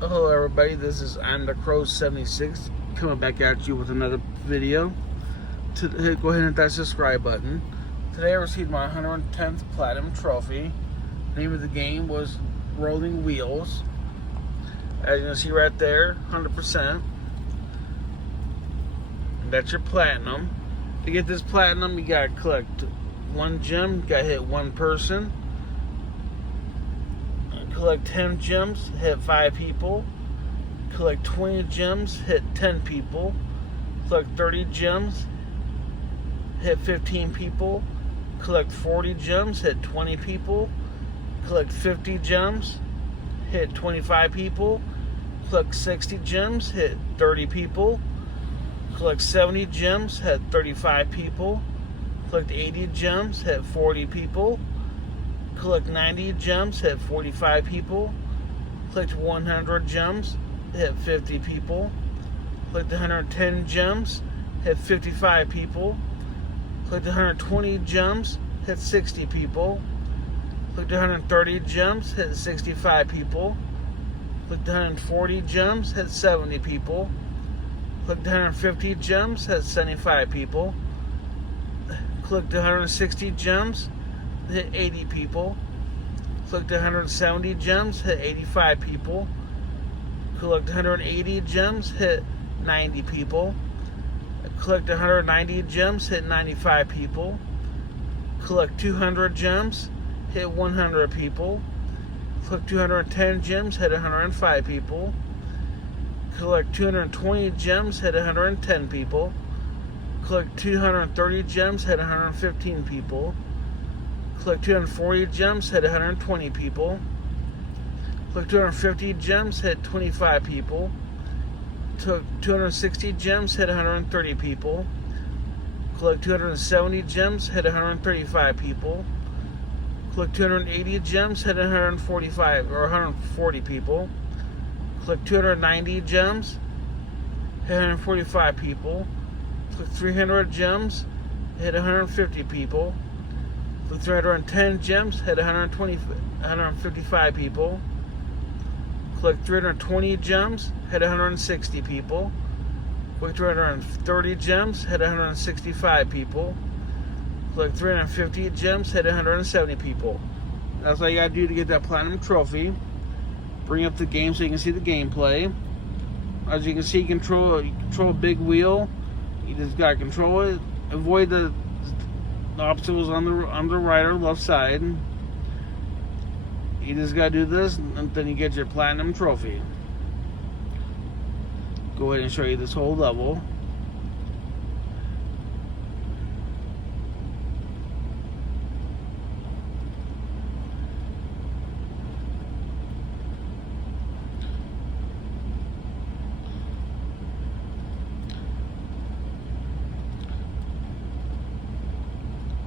Hello everybody, this is I'm the Crow 76 coming back at you with another video. Go ahead and hit that subscribe button. Today I received my 110th Platinum Trophy. The name of the game was Rolling Wheels. As you can see right there, 100%. That's your Platinum. To get this Platinum, you gotta collect one gem, you gotta hit one person. Collect 10 gems, hit 5 people. Collect 20 gems, hit 10 people. Collect 30 gems, hit 15 people. Collect 40 gems, hit 20 people. Collect 50 gems, hit 25 people. Collect 60 gems, hit 30 people. Collect 70 gems, hit 35 people. Collect 80 gems, hit 40 people. Collect 90 gems, hit 45 people. Collect 100 gems, hit 50 people. Collect 110 gems, hit 55 people. Collect 120 gems, hit 60 people. Collect 130 gems, hit 65 people. Collect 140 gems, hit 70 people. Collect 150 gems, hit 75 people. Collect 160 gems, hit 80 people. Collect 170 gems, hit 85 people. Collect 180 gems, hit 90 people. Collect 190 gems, hit 95 people. Collect 200 gems, hit 100 people. Collect 210 gems, hit 105 people. Collect 220 gems, hit 110 people. Collect 230 gems, hit 115 people. Collect 240 gems, hit 120 people. Collect 250 gems, hit 25 people. Took 260 gems, hit 130 people. Collect 270 gems, hit 135 people. Collect 280 gems, hit 145 or 140 people. Collect 290 gems, hit 145 people. Collect 300 gems, hit 150 people. Collect 310 gems, hit 155 people. Collect 320 gems, hit 160 people. Collect 330 gems, hit 165 people. Collect 350 gems, hit 170 people. That's all you gotta do to get that Platinum Trophy. Bring up the game so you can see the gameplay. As you can see, you control a big wheel. You just gotta control it. Avoid the obstacles on the right or left side. You just gotta do this, and then you get your Platinum Trophy. Go ahead and show you this whole level.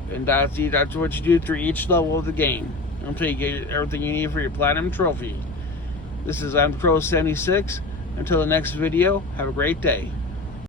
And that's what you do through each level of the game until you get everything you need for your Platinum Trophy. This is I'm Crow 76. Until the next video, have a great day.